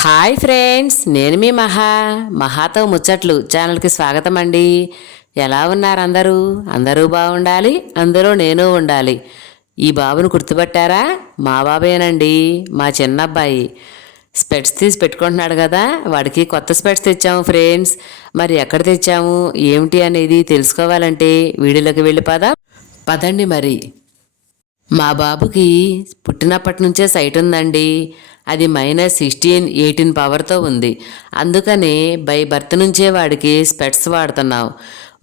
Hi friends నేను మీ మహా మహాతో ముచ్చట్లు ఛానల్కి స్వాగతం అండి. ఎలా ఉన్నారు అందరూ? అందరూ బాగుండాలి అందరూ నేను ఉండాలి. ఈ బాబును గుర్తుపట్టారా? మా బాబేనండి మా చిన్న అబ్బాయి స్పెట్స్ తీసి పెట్టుకుంటున్నాడు కదా వాడికి కొత్త స్పెట్స్ తెచ్చాము ఫ్రెండ్స్. మరి ఎక్కడ తెచ్చాము ఏమిటి అనేది తెలుసుకోవాలంటే వీడియోలోకి వెళ్ళిపోదాం. పదండి మరి. మా బాబుకి పుట్టినప్పటి నుంచే సైట్ ఉందండి. అది మైనస్ సిక్స్టీన్ ఎయిటీన్ పవర్తో ఉంది. అందుకనే బై బర్త్ నుంచే వాడికి స్పెట్స్ వాడుతున్నాం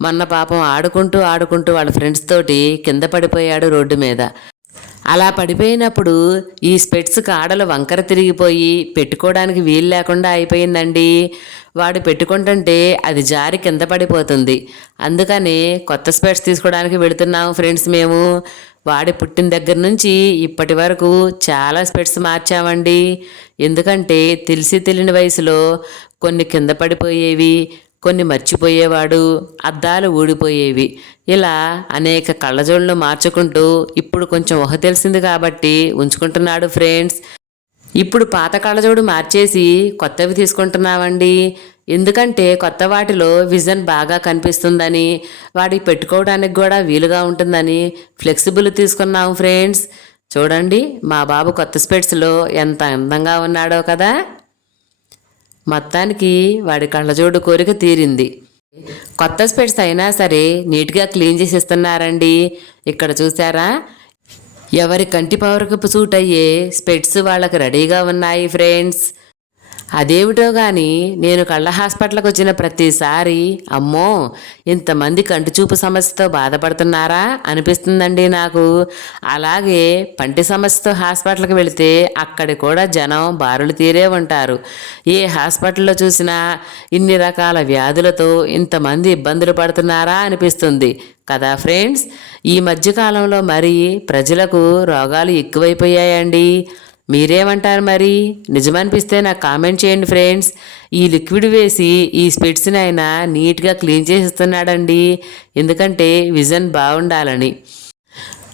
మొన్న పాపం ఆడుకుంటూ ఆడుకుంటూ వాళ్ళ ఫ్రెండ్స్ తోటి కింద పడిపోయాడు రోడ్డు మీద. అలా పడిపోయినప్పుడు ఈ స్పెట్స్ కాడలు వంకర తిరిగిపోయి పెట్టుకోవడానికి వీలు లేకుండా అయిపోయిందండి. వాడు పెట్టుకుంటుంటే అది జారి కింద పడిపోతుంది. అందుకని కొత్త స్పెట్స్ తీసుకోవడానికి వెళుతున్నాము ఫ్రెండ్స్ మేము. వాడి పుట్టిన దగ్గర నుంచి ఇప్పటి వరకు చాలా స్పెట్స్ మార్చామండి. ఎందుకంటే తెలిసి తెలియని వయసులో కొన్ని కింద పడిపోయేవి కొన్ని మర్చిపోయేవాడు అద్దాలు ఊడిపోయేవి. ఇలా అనేక కళ్ళజోళ్ళు మార్చుకుంటూ ఇప్పుడు కొంచెం ఊహ తెలిసింది కాబట్టి ఉంచుకుంటున్నాడు ఫ్రెండ్స్. ఇప్పుడు పాత కళ్ళజోడు మార్చేసి కొత్తవి తీసుకుంటున్నామండి. ఎందుకంటే కొత్త వాటిలో విజన్ బాగా కనిపిస్తుందని వాటికి పెట్టుకోవడానికి కూడా వీలుగా ఉంటుందని ఫ్లెక్సిబుల్ తీసుకున్నాం ఫ్రెండ్స్. చూడండి మా బాబు కొత్త స్పెట్స్లో ఎంత అందంగా ఉన్నాడో కదా. మొత్తానికి వాడి కళ్ళజోడు కోరిక తీరింది. కొత్త స్పెట్స్ అయినా సరే నీట్గా క్లీన్ చేసి ఇస్తున్నారండి ఇక్కడ చూసారా? ఎవరి కంటి పవర్కి సూట్ అయ్యే స్పెట్స్ వాళ్ళకి రెడీగా ఉన్నాయి ఫ్రెండ్స్. అదేమిటో గాని నేను కళ్ళ హాస్పిటల్కి వచ్చిన ప్రతిసారి అమ్మో ఇంతమంది కంటి చూపు సమస్యతో బాధపడుతున్నారా అనిపిస్తుందండి నాకు. అలాగే పంటి సమస్యతో హాస్పిటల్కి వెళితే అక్కడ కూడా జనం బారులు తీరే ఉంటారు. ఏ హాస్పిటల్లో చూసినా ఇన్ని రకాల వ్యాధులతో ఇంతమంది ఇబ్బందులు పడుతున్నారా అనిపిస్తుంది. కదా ఫ్రెండ్స్? ఈ మధ్యకాలంలో మరి ప్రజలకు రోగాలు ఎక్కువైపోయాయండి. మీరేమంటారు మరి? నిజమనిపిస్తే నాకు కామెంట్ చేయండి ఫ్రెండ్స్. ఈ లిక్విడ్ వేసి ఈ స్పెట్స్ని ఆయన నీట్గా క్లీన్ చేసిస్తున్నాడండి. ఎందుకంటే విజన్ బాగుండాలని.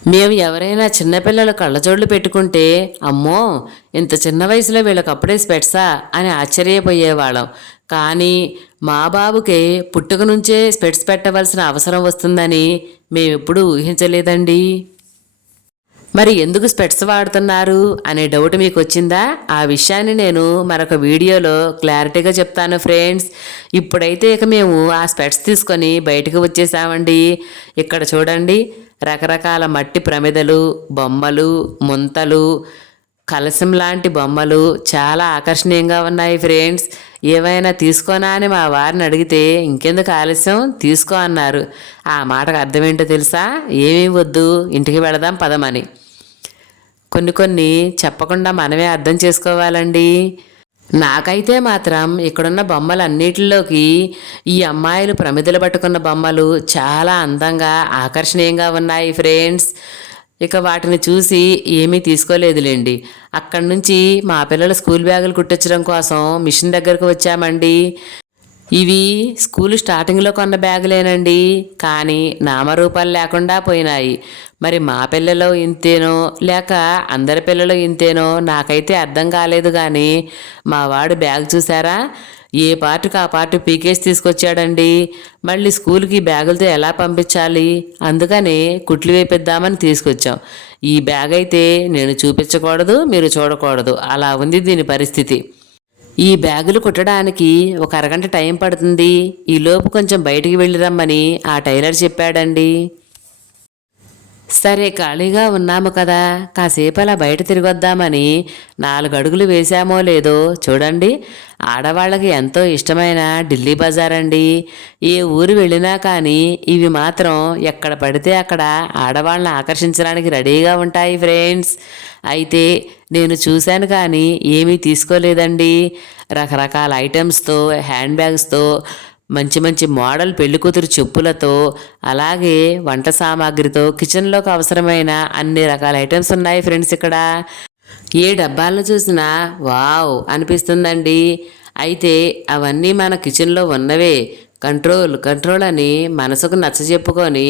మేము ఎవరైనా చిన్నపిల్లలు కళ్ళజోళ్ళు పెట్టుకుంటే అమ్మో ఇంత చిన్న వయసులో వీళ్ళకి అప్పుడే స్పెట్సా అని ఆశ్చర్యపోయేవాళ్ళం. కానీ మా బాబుకి పుట్టుక నుంచే స్పెట్స్ పెట్టవలసిన అవసరం వస్తుందని మేమెప్పుడూ ఊహించలేదండి. మరి ఎందుకు స్పెట్స్ వాడుతున్నారు అనే డౌట్ మీకు వచ్చిందా ఆ విషయాన్ని నేను మరొక వీడియోలో క్లారిటీగా చెప్తాను ఫ్రెండ్స్. ఇప్పుడైతే ఇక మేము ఆ స్పెట్స్ తీసుకొని బయటకు వచ్చేసామండి. ఇక్కడ చూడండి రకరకాల మట్టి ప్రమిదలు బొమ్మలు ముంతలు కలశం లాంటి బొమ్మలు చాలా ఆకర్షణీయంగా ఉన్నాయి ఫ్రెండ్స్. ఏమైనా తీసుకోనా అని మా వారిని అడిగితే ఇంకెందుకు ఆలస్యం? తీసుకో అన్నారు. ఆ మాటకు అర్థం ఏంటో తెలుసా? ఏమీ వద్దు ఇంటికి వెళదాం పదమని. కొన్ని కొన్ని చెప్పకుండా మనమే అర్థం చేసుకోవాలండి. నాకైతే మాత్రం ఇక్కడున్న బొమ్మలన్నిటిలోకి ఈ అమ్మాయిలు ప్రమిదలు పట్టుకున్న బొమ్మలు చాలా అందంగా ఆకర్షణీయంగా ఉన్నాయి ఫ్రెండ్స్. ఇక వాటిని చూసి ఏమీ తీసుకోలేదులేండి. అక్కడి నుంచి మా పిల్లల స్కూల్ బ్యాగులు కుట్టించడం కోసం మిషన్ దగ్గరకు వచ్చామండి. ఇవి స్కూల్ స్టార్టింగ్లో కొన్న బ్యాగులేనండి. కానీ నామరూపాలు లేకుండా పోయినాయి. మరి మా పిల్లలు ఇంతేనో లేక అందరి పిల్లలు ఇంతేనో నాకైతే అర్థం కాలేదు కానీ మా వాడు బ్యాగ్ చూసారా? ఏ పార్టుకు ఆ పార్టు పీకేసి తీసుకొచ్చాడండి. మళ్ళీ స్కూల్కి బ్యాగులతో ఎలా పంపించాలి? అందుకని కుట్లు వేపిద్దామని తీసుకొచ్చాం. ఈ బ్యాగ్ అయితే నేను చూపించకూడదు మీరు చూడకూడదు. అలా ఉంది దీని పరిస్థితి. ఈ బ్యాగులు కుట్టడానికి ఒక అరగంట టైం పడుతుంది. ఈలోపు కొంచెం బయటికి వెళ్ళి రమ్మని ఆ టైలర్ చెప్పాడండి. సరే ఖాళీగా ఉన్నాము కదా. కాసేపు అలా బయట తిరిగొద్దామని నాలుగు అడుగులు వేశామో లేదో చూడండి. ఆడవాళ్ళకి ఎంతో ఇష్టమైన ఢిల్లీ బజార్ అండి. ఏ ఊరు వెళ్ళినా కానీ ఇవి మాత్రం ఎక్కడ పడితే అక్కడ ఆడవాళ్ళని ఆకర్షించడానికి రెడీగా ఉంటాయి ఫ్రెండ్స్. అయితే నేను చూశాను కానీ ఏమీ తీసుకోలేదండి. రకరకాల ఐటమ్స్తో హ్యాండ్ బ్యాగ్స్తో మంచి మంచి మోడల్ పెళ్ళికూతురు చెప్పులతో అలాగే వంట సామాగ్రితో కిచెన్లోకి అవసరమైన అన్ని రకాల ఐటమ్స్ ఉన్నాయి ఫ్రెండ్స్ ఇక్కడ. ఏ డబ్బాలను చూసినా వావ్ అనిపిస్తుందండి. అయితే అవన్నీ మన కిచెన్లో ఉన్నవే. కంట్రోల్ కంట్రోల్ అని మనసుకు నచ్చజెప్పుకొని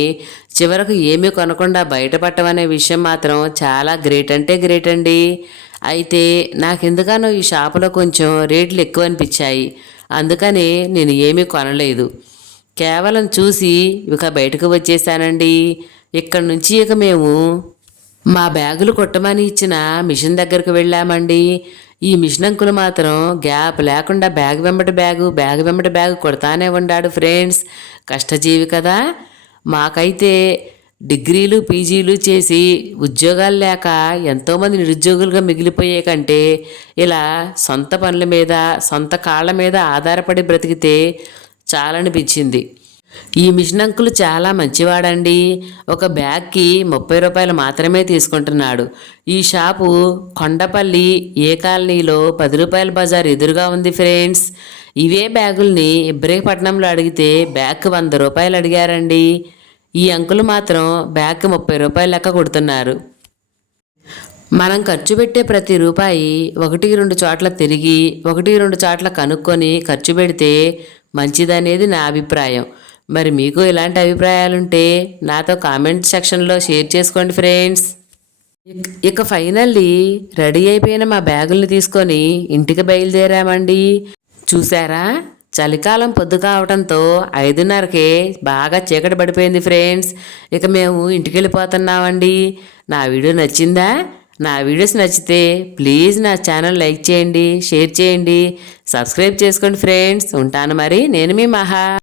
చివరకు ఏమీ కొనకుండా బయటపట్టమనే విషయం మాత్రం చాలా గ్రేట్ అంటే గ్రేట్ అండి. అయితే నాకెందుకనో ఈ షాపులో కొంచెం రేట్లు ఎక్కువ అనిపించాయి. అందుకనే నేను ఏమీ కొనలేదు. కేవలం చూసి ఇక బయటకు వచ్చేసానండి ఇక్కడి నుంచి ఇక మేము మా బ్యాగులు కొట్టమని ఇచ్చిన మిషన్ దగ్గరకు వెళ్ళామండి. ఈ మిషన్ అంకులు మాత్రం గ్యాప్ లేకుండా బ్యాగ్ వెంబడి బ్యాగు బ్యాగ్ వెంబడి బ్యాగు కొడతానే ఉన్నాడు ఫ్రెండ్స్. కష్టజీవి కదా. మాకైతే డిగ్రీలు పీజీలు చేసి ఉద్యోగాలు లేక ఎంతోమంది నిరుద్యోగులుగా మిగిలిపోయే కంటే ఇలా సొంత పనుల మీద సొంత కాళ్ళ మీద ఆధారపడి బ్రతికితే చాలనిపించింది. ఈ మిషన్ అంకుల్ చాలా మంచివాడండి. ఒక బ్యాగ్కి ముప్పై రూపాయలు మాత్రమే తీసుకుంటున్నాడు. ఈ షాపు కొండపల్లి ఏ కాలనీలో పది రూపాయల బజార్ ఎదురుగా ఉంది ఫ్రెండ్స్. ఇవే బ్యాగుల్ని ఇబ్రహీపట్నంలో అడిగితే బ్యాగ్కి వంద రూపాయలు అడిగారండి. ఈ అంకుల్ మాత్రం బ్యాగ్కి ముప్పై రూపాయలు లెక్క కొడుతున్నారు. మనం ఖర్చు పెట్టే ప్రతి రూపాయి ఒకటి రెండు చోట్ల తిరిగి ఒకటి రెండు చోట్ల కనుక్కొని ఖర్చు పెడితే మంచిదనేది నా అభిప్రాయం. మరి మీకు ఇలాంటి అభిప్రాయాలుంటే నాతో కామెంట్ సెక్షన్లో షేర్ చేసుకోండి ఫ్రెండ్స్. ఇక- ఇక ఫైనల్లీ రెడీ అయిపోయిన మా బ్యాగుల్ని తీసుకొని ఇంటికి బయలుదేరామండి. చూసారా చలికాలం పొద్దు కావడంతో ఐదున్నరకే బాగా చీకటి పడిపోయింది ఫ్రెండ్స్. ఇక మేము ఇంటికి వెళ్ళిపోతున్నామండి నా వీడియో నచ్చిందా? నా వీడియోస్ నచ్చితే ప్లీజ్ నా ఛానల్ లైక్ చేయండి షేర్ చేయండి సబ్స్క్రైబ్ చేసుకోండి ఫ్రెండ్స్. ఉంటాను మరి. నేను మీ మహా.